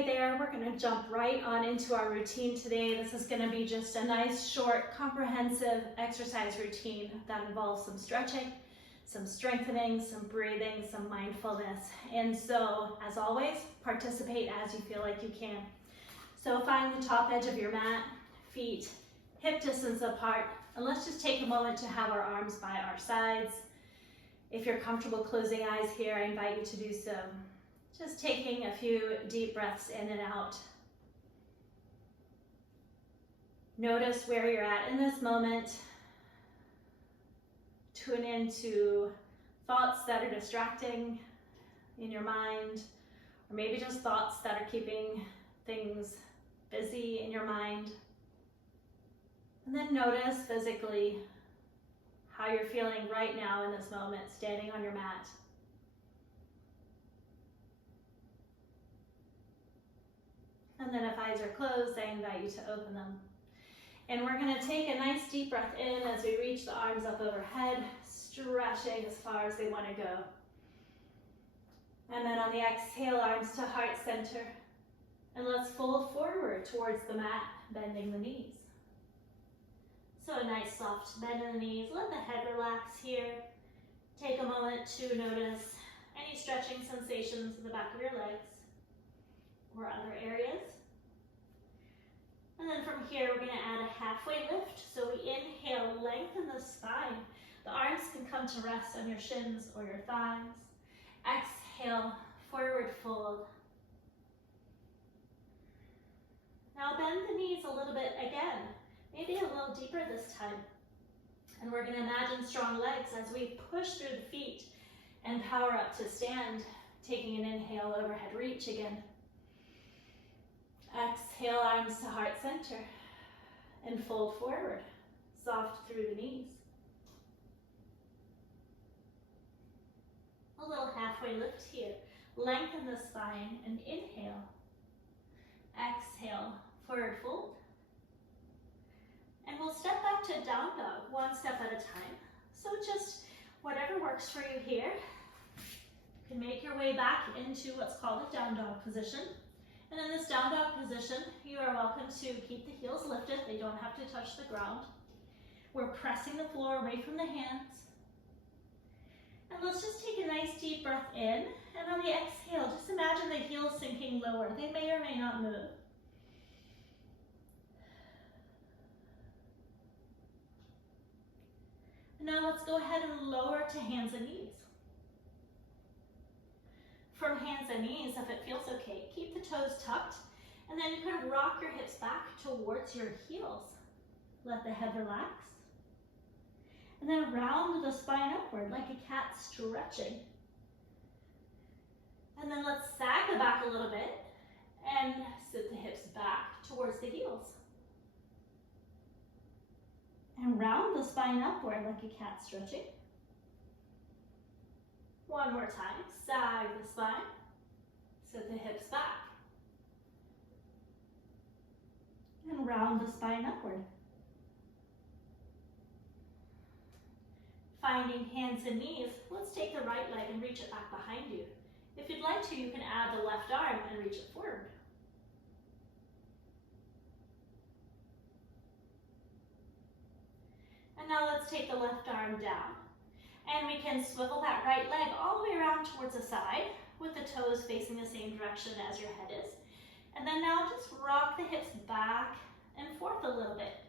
Hey there, we're going to jump right on into our routine today. This is going to be just a nice, short, comprehensive exercise routine that involves some stretching, some strengthening, some breathing, some mindfulness. And so, as always, participate as you feel like you can. So find the top edge of your mat, feet hip distance apart, and let's just take a moment to have our arms by our sides. If you're comfortable closing eyes here, I invite you to do so. Just taking a few deep breaths in and out. Notice where you're at in this moment. Tune into thoughts that are distracting in your mind, or maybe just thoughts that are keeping things busy in your mind. And then notice physically how you're feeling right now in this moment, standing on your mat. And then if eyes are closed, I invite you to open them. And we're going to take a nice deep breath in as we reach the arms up overhead, stretching as far as they want to go. And then on the exhale, arms to heart center. And let's fold forward towards the mat, bending the knees. So a nice soft bend in the knees. Let the head relax here. Take a moment to notice any stretching sensations in the back of your legs or other areas. And then from here, we're going to add a halfway lift. So we inhale, lengthen the spine. The arms can come to rest on your shins or your thighs. Exhale, forward fold. Now bend the knees a little bit again, maybe a little deeper this time. And we're going to imagine strong legs as we push through the feet and power up to stand, taking an inhale, overhead reach again. Exhale, arms to heart center, and fold forward, soft through the knees. A little halfway lift here. Lengthen the spine and inhale. Exhale, forward fold. And we'll step back to down dog, one step at a time. So just whatever works for you here. You can make your way back into what's called a down dog position. And in this down dog position, you are welcome to keep the heels lifted. They don't have to touch the ground. We're pressing the floor away from the hands. And let's just take a nice deep breath in. And on the exhale, just imagine the heels sinking lower. They may or may not move. And now let's go ahead and lower to hands and knees. From hands and knees, if it feels okay, keep the toes tucked, and then you can rock your hips back towards your heels. Let the head relax. And then round the spine upward like a cat stretching. And then let's sag the back a little bit and sit the hips back towards the heels. And round the spine upward like a cat stretching. One more time, sag the spine, sit the hips back, and round the spine upward. Finding hands and knees, let's take the right leg and reach it back behind you. If you'd like to, you can add the left arm and reach it forward. And now let's take the left arm down. And we can swivel that right leg all the way around towards the side with the toes facing the same direction as your head is. And then now just rock the hips back and forth a little bit.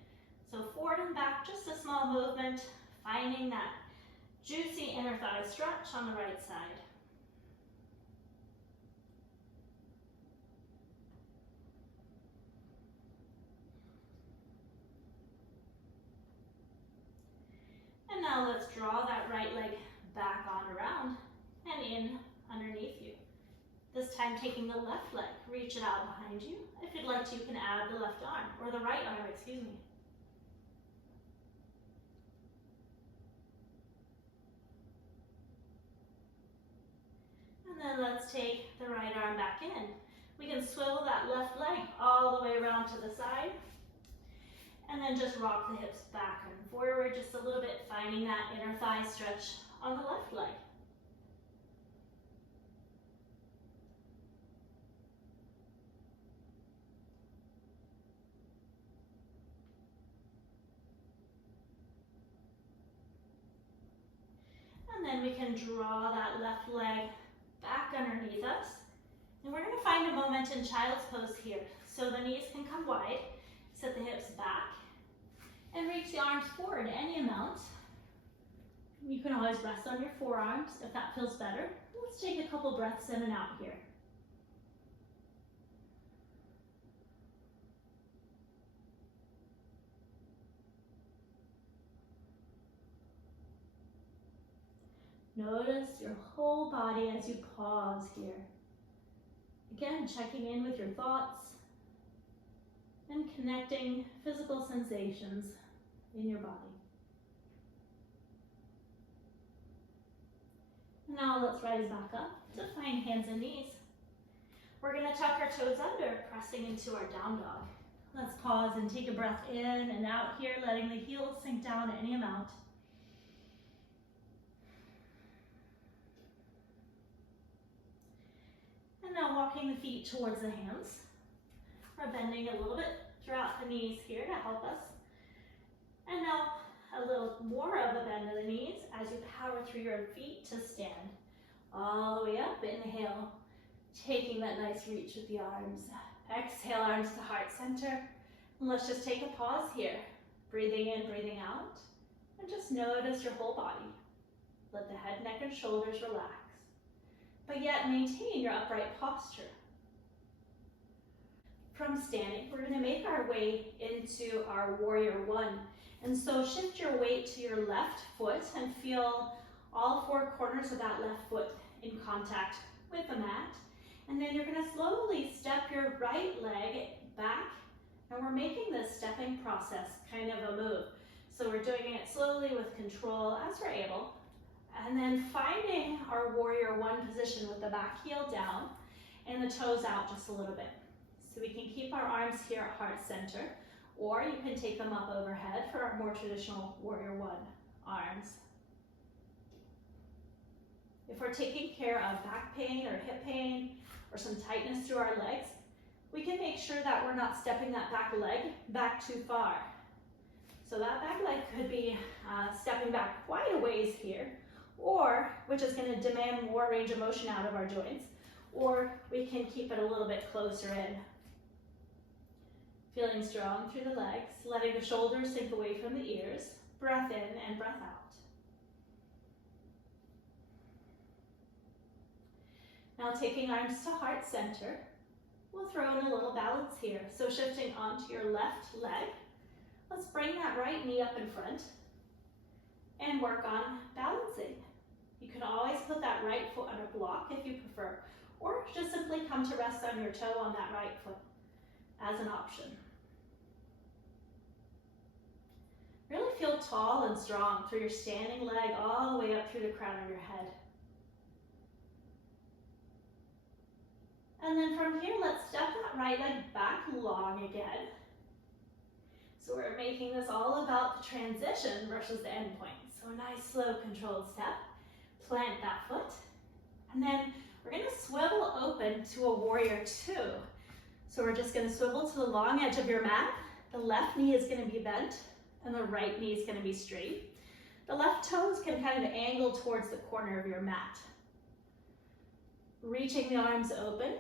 So forward and back, just a small movement, finding that juicy inner thigh stretch on the right side. And now let's draw that right leg back on around and in underneath you. This time taking the left leg, reach it out behind you. If you'd like to, you can add the left arm, or the right arm, excuse me. And then let's take the right arm back in. We can swivel that left leg all the way around to the side. And then just rock the hips back and forward just a little bit, finding that inner thigh stretch on the left leg. then we can draw that left leg back underneath us. And we're gonna find a moment in child's pose here. So the knees can come wide, set the hips back, and reach the arms forward any amount. You can always rest on your forearms if that feels better. Let's take a couple breaths in and out here. Notice your whole body as you pause here. Again, checking in with your thoughts and connecting physical sensations in your body. Now let's rise back up to find hands and knees. We're going to tuck our toes under, pressing into our down dog. Let's pause and take a breath in and out here, letting the heels sink down any amount. And now walking the feet towards the hands. We're bending a little bit throughout the knees here to help us. And now a little more of a bend of the knees as you power through your feet to stand. All the way up, inhale, taking that nice reach with the arms. Exhale, arms to heart center. And let's just take a pause here. Breathing in, breathing out. And just notice your whole body. Let the head, neck, and shoulders relax. But yet maintain your upright posture. From standing, we're going to make our way into our warrior one. And so shift your weight to your left foot and feel all four corners of that left foot in contact with the mat. And then you're going to slowly step your right leg back. And we're making this stepping process kind of a move. So we're doing it slowly with control as we're able. And then finding our warrior one position with the back heel down and the toes out just a little bit. So we can keep our arms here at heart center, or you can take them up overhead for our more traditional warrior one arms. If we're taking care of back pain or hip pain or some tightness through our legs, we can make sure that we're not stepping that back leg back too far. So that back leg could be stepping back quite a ways here, or which is going to demand more range of motion out of our joints, or we can keep it a little bit closer in. Feeling strong through the legs, letting the shoulders sink away from the ears, breath in and breath out. Now taking arms to heart center, we'll throw in a little balance here. So shifting onto your left leg, let's bring that right knee up in front and work on balancing. You can always put that right foot on a block if you prefer, or just simply come to rest on your toe on that right foot as an option. Really feel tall and strong through your standing leg all the way up through the crown of your head. And then from here, let's step that right leg back long again. So we're making this all about the transition versus the end point. So a nice, slow, controlled step. Plant that foot. And then we're going to swivel open to a warrior two. So we're just going to swivel to the long edge of your mat. The left knee is going to be bent and the right knee is going to be straight. The left toes can kind of angle towards the corner of your mat. Reaching the arms open.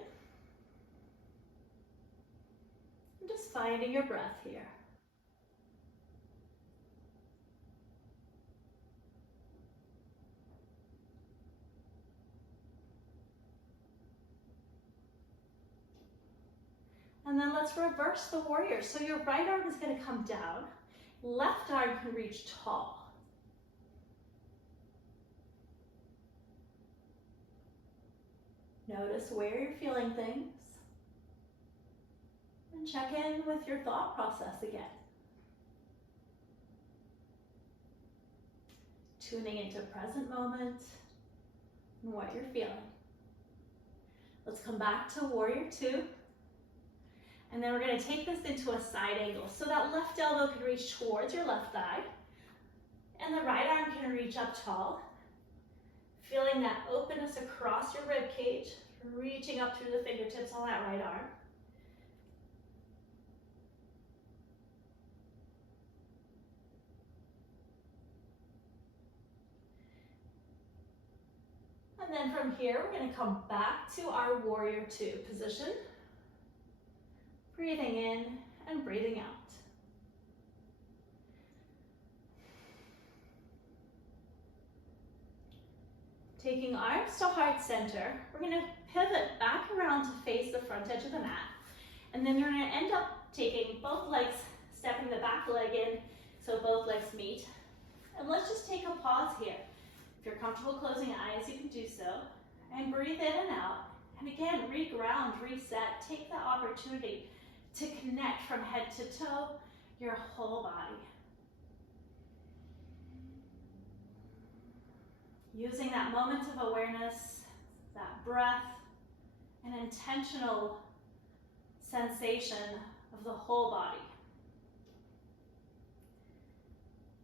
And just finding your breath here. And then let's reverse the warrior. So your right arm is going to come down. Left arm can reach tall. Notice where you're feeling things. And check in with your thought process again. Tuning into present moment and what you're feeling. Let's come back to warrior two. And then we're going to take this into a side angle. So that left elbow can reach towards your left thigh. And the right arm can reach up tall. Feeling that openness across your rib cage, reaching up through the fingertips on that right arm. And then from here, we're gonna come back to our warrior two position. Breathing in and breathing out. Taking arms to heart center, we're gonna pivot back around to face the front edge of the mat. And then you're gonna end up taking both legs, stepping the back leg in, so both legs meet. And let's just take a pause here. If you're comfortable closing eyes, you can do so. And breathe in and out. And again, reground, reset. Take the opportunity to connect from head to toe, your whole body. Using that moment of awareness, that breath, an intentional sensation of the whole body.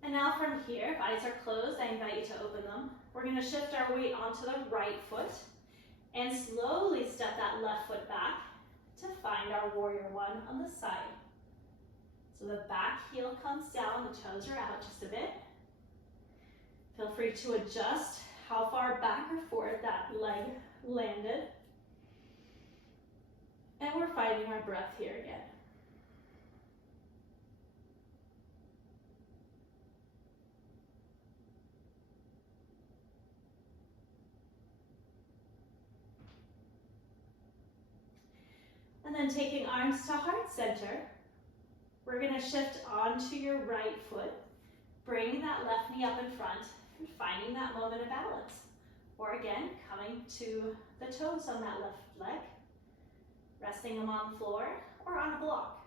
And now from here, if eyes are closed, I invite you to open them. We're going to shift our weight onto the right foot and slowly step that left foot back to find our warrior one on the side. So the back heel comes down, the toes are out just a bit. Feel free to adjust how far back or forward that leg landed. And we're finding our breath here again. And then taking arms to heart center, we're going to shift onto your right foot, bringing that left knee up in front and finding that moment of balance. Or again, coming to the toes on that left leg, resting them on the floor or on a block.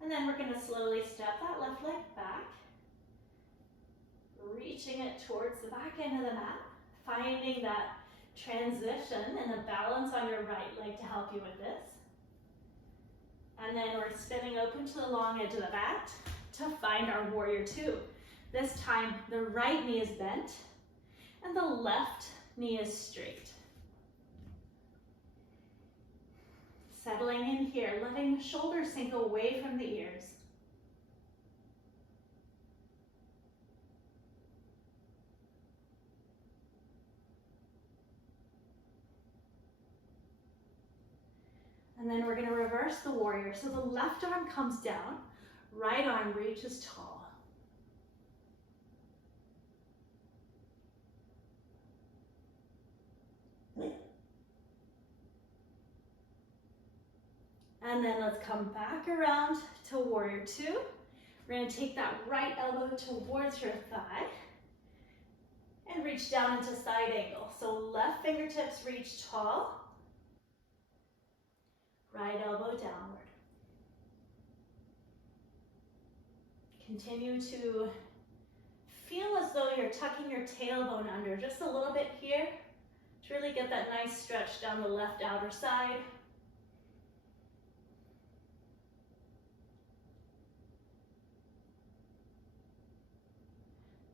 And then we're going to slowly step that left leg back, reaching it towards the back end of the mat, finding that transition and the balance on your right leg to help you with this. And then we're spinning open to the long edge of the mat to find our warrior two. This time, the right knee is bent and the left knee is straight. Settling in here, letting the shoulders sink away from the ears. And then we're going to reverse the warrior. So the left arm comes down, right arm reaches tall. And then let's come back around to warrior two. We're going to take that right elbow towards your thigh and reach down into side angle. So left fingertips reach tall. Right elbow downward. Continue to feel as though you're tucking your tailbone under just a little bit here to really get that nice stretch down the left outer side.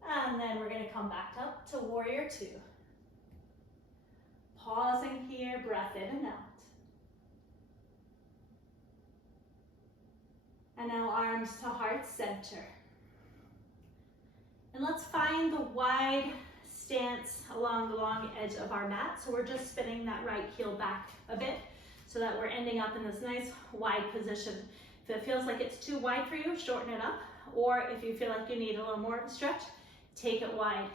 And then we're going to come back up to warrior two. Pausing here, breath in and out. And now arms to heart center. And let's find the wide stance along the long edge of our mat. So we're just spinning that right heel back a bit so that we're ending up in this nice wide position. If it feels like it's too wide for you, shorten it up. Or if you feel like you need a little more of a stretch, take it wide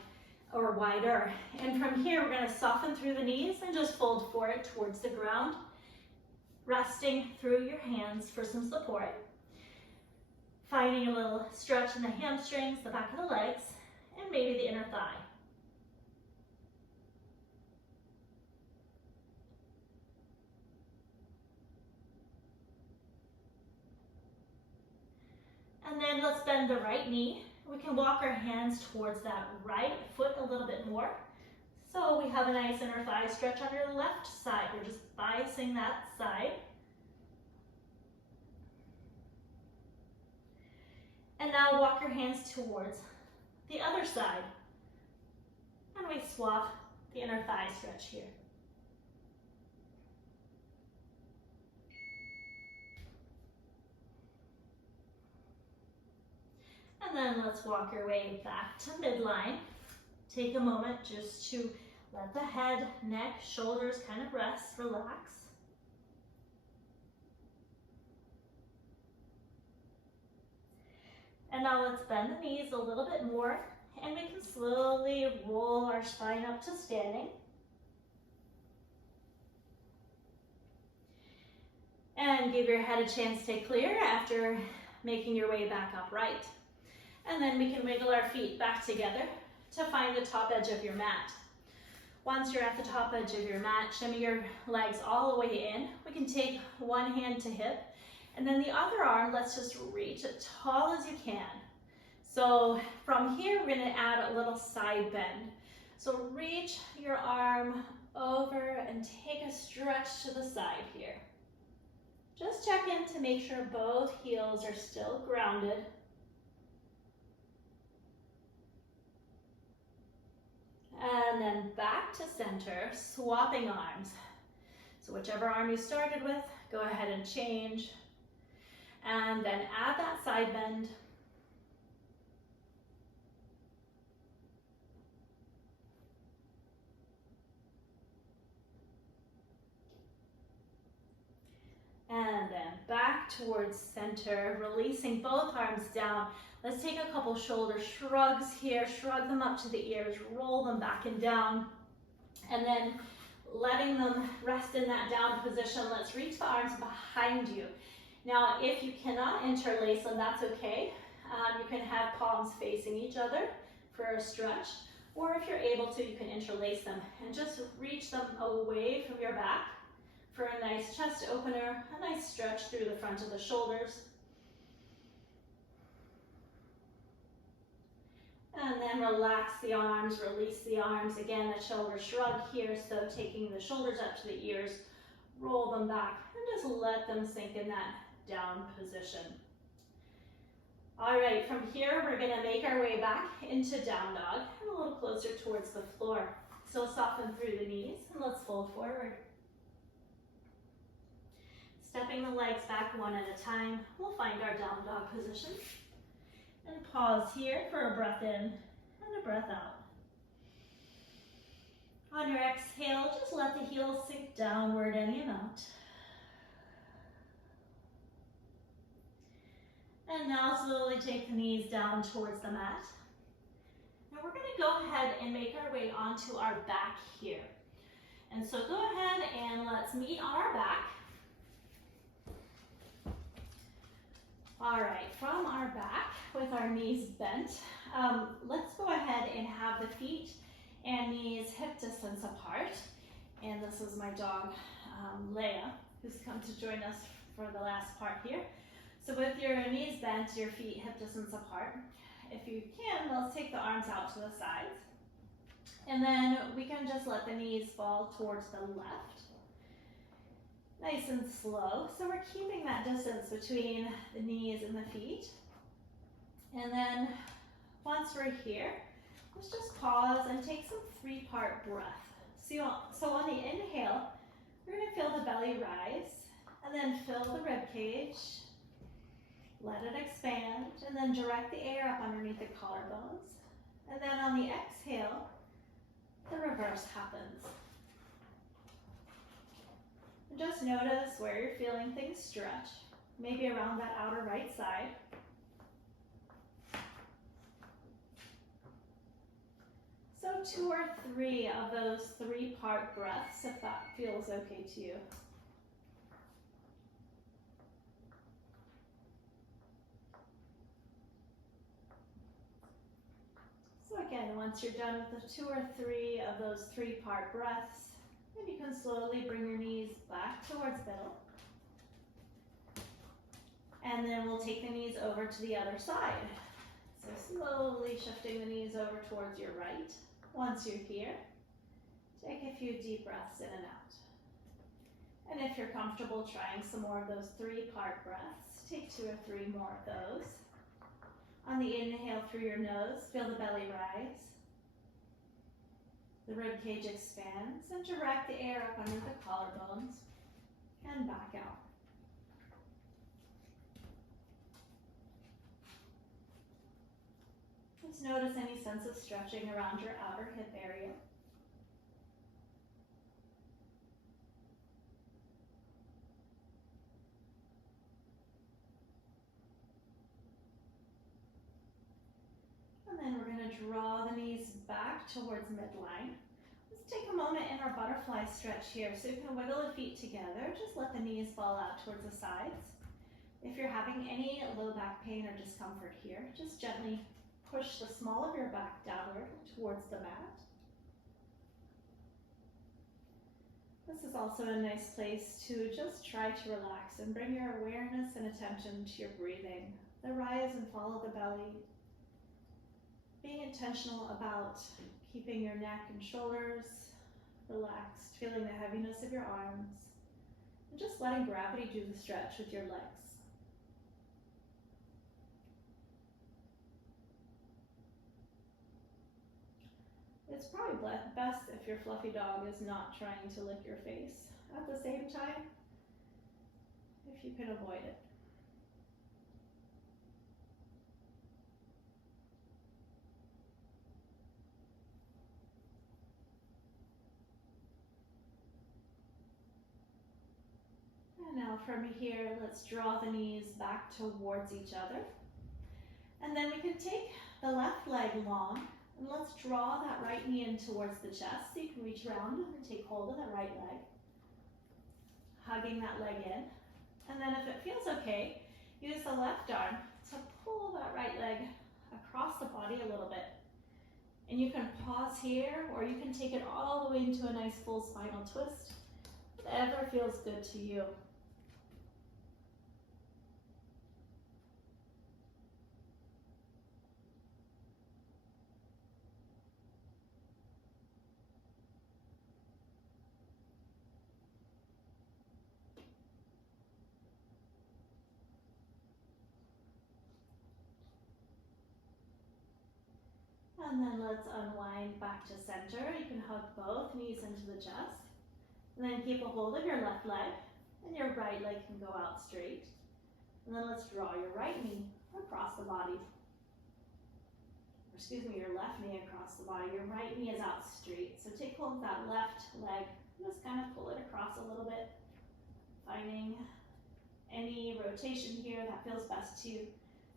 or wider. And from here, we're going to soften through the knees and just fold forward towards the ground, resting through your hands for some support. Finding a little stretch in the hamstrings, the back of the legs, and maybe the inner thigh. And then let's bend the right knee. We can walk our hands towards that right foot a little bit more. So we have a nice inner thigh stretch on your left side. We're just biasing that side. And now walk your hands towards the other side. And we swap the inner thigh stretch here. And And then let's walk your way back to midline. Take a moment just to let the head, neck, shoulders kind of rest, relax. And now let's bend the knees a little bit more, and we can slowly roll our spine up to standing. And give your head a chance to clear after making your way back upright. And then we can wiggle our feet back together to find the top edge of your mat. Once you're at the top edge of your mat, shimmy your legs all the way in. We can take one hand to hip, and then the other arm, let's just reach as tall as you can. So from here, we're gonna add a little side bend. So reach your arm over and take a stretch to the side here. Just check in to make sure both heels are still grounded. And then back to center, swapping arms. So whichever arm you started with, go ahead and change. And then add that side bend. And then back towards center, releasing both arms down. Let's take a couple shoulder shrugs here, shrug them up to the ears, roll them back and down, and then letting them rest in that down position. Let's reach the arms behind you. Now, if you cannot interlace them, that's okay. You can have palms facing each other for a stretch, or if you're able to, you can interlace them and just reach them away from your back for a nice chest opener, a nice stretch through the front of the shoulders. And then relax the arms, release the arms. Again, a shoulder shrug here, so taking the shoulders up to the ears, roll them back, and just let them sink in that down position. All right, from here, we're gonna make our way back into down dog and a little closer towards the floor. So soften through the knees, and let's fold forward. Stepping the legs back one at a time, we'll find our down dog position. And pause here for a breath in and a breath out. On your exhale, just let the heels sink downward any amount. And now slowly take the knees down towards the mat. Now we're going to go ahead and make our way onto our back here. And so go ahead and let's meet on our back. All right, from our back with our knees bent, let's go ahead and have the feet and knees hip distance apart. And this is my dog, Leia, who's come to join us for the last part here. So with your knees bent, your feet hip distance apart. If you can, let's take the arms out to the sides. And then we can just let the knees fall towards the left. Nice and slow. So we're keeping that distance between the knees and the feet. And then once we're here, let's just pause and take some 3-part breath. So on the inhale, we're going to feel the belly rise, and then fill the rib cage. Let it expand, and then direct the air up underneath the collarbones. And then on the exhale, the reverse happens. And just notice where you're feeling things stretch, maybe around that outer right side. So 2 or 3 of those 3-part breaths, if that feels okay to you. So again, once you're done with the 2 or 3 of those 3-part breaths, then you can slowly bring your knees back towards middle. And then we'll take the knees over to the other side. So slowly shifting the knees over towards your right. Once you're here, take a few deep breaths in and out. And if you're comfortable trying some more of those 3-part breaths, take 2 or 3 more of those. On the inhale through your nose, feel the belly rise. The rib cage expands, and direct the air up under the collarbones and back out. notice any sense of stretching around your outer hip area. And then we're going to draw the knees back towards midline. Let's take a moment in our butterfly stretch here. So you can wiggle the feet together. Just let the knees fall out towards the sides. If you're having any low back pain or discomfort here, just gently push the small of your back downward towards the mat. This is also a nice place to just try to relax and bring your awareness and attention to your breathing. The rise and fall of the belly. Being intentional about keeping your neck and shoulders relaxed, feeling the heaviness of your arms, and just letting gravity do the stretch with your legs. It's probably best if your fluffy dog is not trying to lick your face at the same time, if you can avoid it. And now from here, let's draw the knees back towards each other. And then we can take the left leg long, and let's draw that right knee in towards the chest so you can reach around and take hold of the right leg. Hugging that leg in. And then if it feels okay, use the left arm to pull that right leg across the body a little bit. And you can pause here, or you can take it all the way into a nice full spinal twist. Whatever feels good to you. And then let's unwind back to center. You can hug both knees into the chest. And then keep a hold of your left leg, and your right leg can go out straight. And then let's draw your right knee across the body. Your left knee across the body. Your right knee is out straight. So take hold of that left leg. Just kind of pull it across a little bit. Finding any rotation here that feels best to you.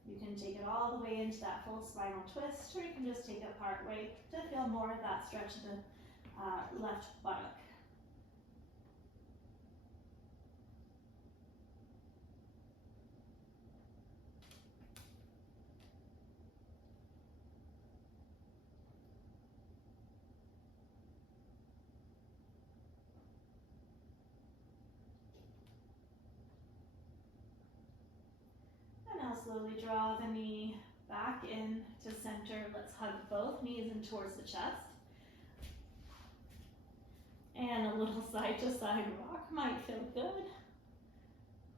You can take it all the way into that full spinal twist, or you can just take it part way to feel more of that stretch of the left buttock. Now slowly draw the knee back in to center. Let's hug both knees in towards the chest. And a little side to side rock might feel good.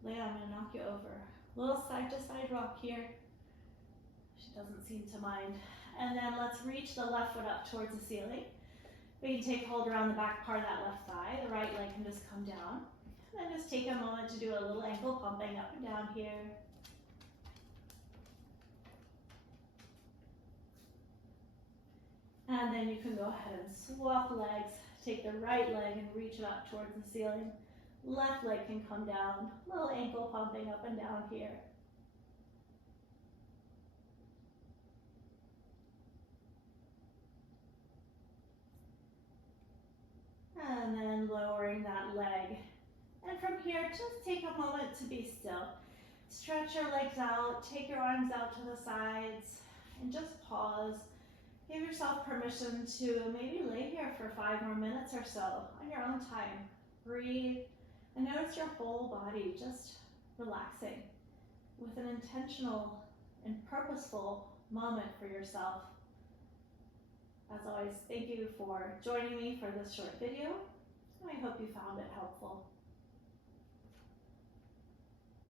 Leia, I'm gonna knock you over. Little side to side rock here. She doesn't seem to mind. And then let's reach the left foot up towards the ceiling. We can take hold around the back part of that left thigh. The right leg can just come down. And then just take a moment to do a little ankle pumping up and down here. And then you can go ahead and swap legs. Take the right leg and reach it up towards the ceiling. Left leg can come down. Little ankle pumping up and down here. And then lowering that leg. And from here, just take a moment to be still. Stretch your legs out, take your arms out to the sides, and just pause. Give yourself permission to maybe lay here for 5 more minutes or so on your own time. Breathe and notice your whole body just relaxing with an intentional and purposeful moment for yourself. As always, thank you for joining me for this short video. I hope you found it helpful.